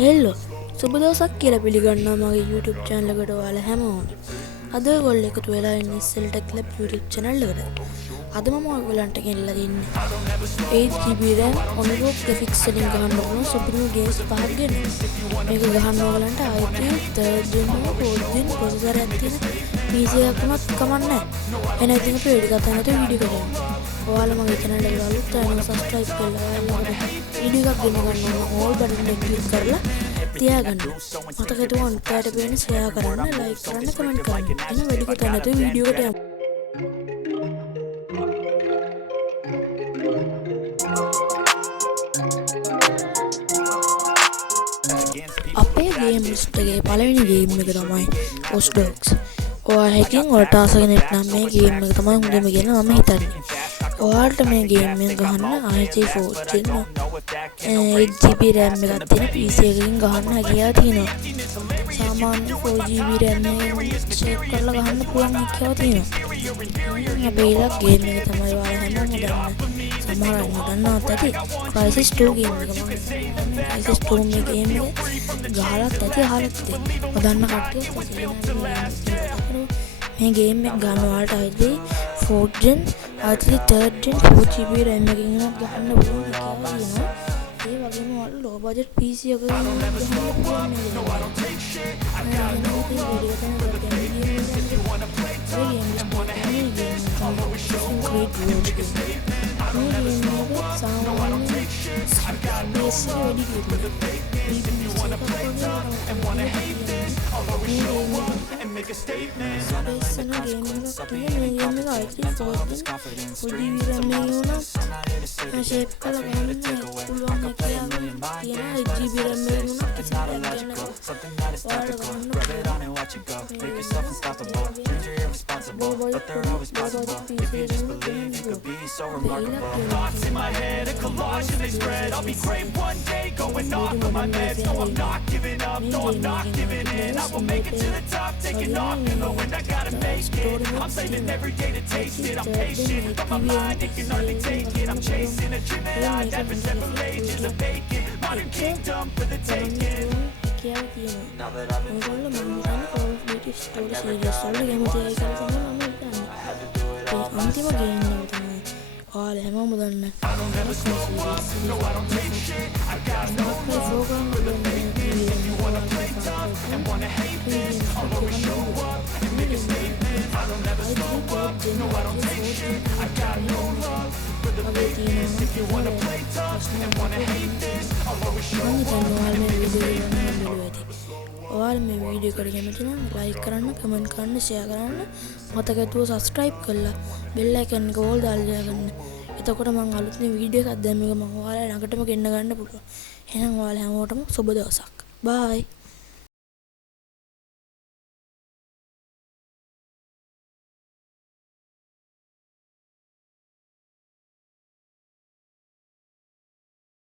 හෙල්ලෝ සුබ දවසක් කියලා පිළිගන්නවා මගේ YouTube channel එකට ඔයාලා හැමෝම. අද ඔයගොල්ලෝ එකතු වෙලා ඉන්නේ Seltech Lab YouTube channel එකට. අද මම ඔයගොල්ලන්ට ගෙනල්ලා දෙන්නේ 8GB RAM on-board graphics වලින් ගහන්න පුළුවන් සුපිරිම games පහක් ගෙන. මේක ගහන්න ඔයගොල්ලන්ට i3 3rd gen 4th gen processor එකක් තියෙන PC එකක් වුණත් කමක් නැහැ. එන ඉතින් අපි වැඩි කතා නැතුව වීඩියෝ කරමු. ඔයාලා මගේ channel එකට අලුත් අයනම් subscribe කරලා ඔයාලා වීඩියෝ එකක් ගෙන ගන්න ඕන all button එක click කරලා තියාගන්න. මතක හිටුව අන්තයට පේන share කරන්න, like කරන්න, comment කරන්න. එන වැඩි කතා නැතුව වීඩියෝ එකට යමු. අපේ ගේම් ලිස්ට් එකේ පළවෙනි ගේම් එක තමයි Watch Dogs. ඔයා හැකින් ඔයාලට ආස කෙනෙක් නම් මේ ගේම් එක තමයි හොඳම කියලා මම හිතන්නේ. ඔයාලට මේ ගේම් එක ගහන්න i3 4th gen 8GB RAM එකක් තියෙන PC එකකින් ගහන්න හැකියාව තියෙනවා. සාමාන්‍ය 4GB RAM එකකින් ෂේප් කරලා ගහන්න පුළුවන් හැකියාව තියෙනවා. අපේ ඊළඟ ගේම් එක තමයි ඔයාලා හැමෝම දන්න. සමහර අය දන්නවත් ඇති. Crysis 2 ගේම් එක මම. Crysis 2 මේ ගේම් එක ගහලත් ඇති අහලත් ඇති. ඔදන්න කට්ටිය මේ ගේම් එක ගන්න ඔයාලට i3 4th gen i3 3rd gen 4GB RAM එකකින් ගහන්න පුළුවන් හැකියාව තියෙනවා. ඒ වගේම ඔයාලා low budget PC එකකින් ගහන්න පුළුවන් මේ shape kala ganna puluwan hakiyawa tiyena 8GB RAM එක වුණා කිසිම දෙයක් ගන්න I'll be great one day, going off of my meds. No, I'm not giving up, no, I'm not giving in. I will make it to the top, taking off, knowing I gotta make it. I'm saving every day to taste it. I'm patient, but my mind, it can hardly take it. I'm chasing a dream that I never several ages of vacant. Modern kingdom for the taking. Now that I've been doing it, අන්තිම game එක තමයි ඔයාලා හැමෝම දන්න No, I don't take shit. I got no love for the fake. You wanna play tough and wanna hate this. I'll always show up and make a statement. I don't ever slow up. No, I don't take shit. I got no love for the fake. If you wanna play tough and wanna hate this, I'll always show up. ඔයාලා මේ video එකට කැමති නම් like කරන්න, comment කරන්න, share කරන්න. මතක හිටුව subscribe කරලා bell icon එක ඕල් දාලා තියාගන්න. එතකොට මම අලුත්නේ වීඩියෝ එකක් දැම්ම එක මම ඔයාලා ළඟටම ගෙන්න ගන්න පුළුවන්. එහෙනම් ඔයාලා හැමෝටම සුබ දවසක්. bye.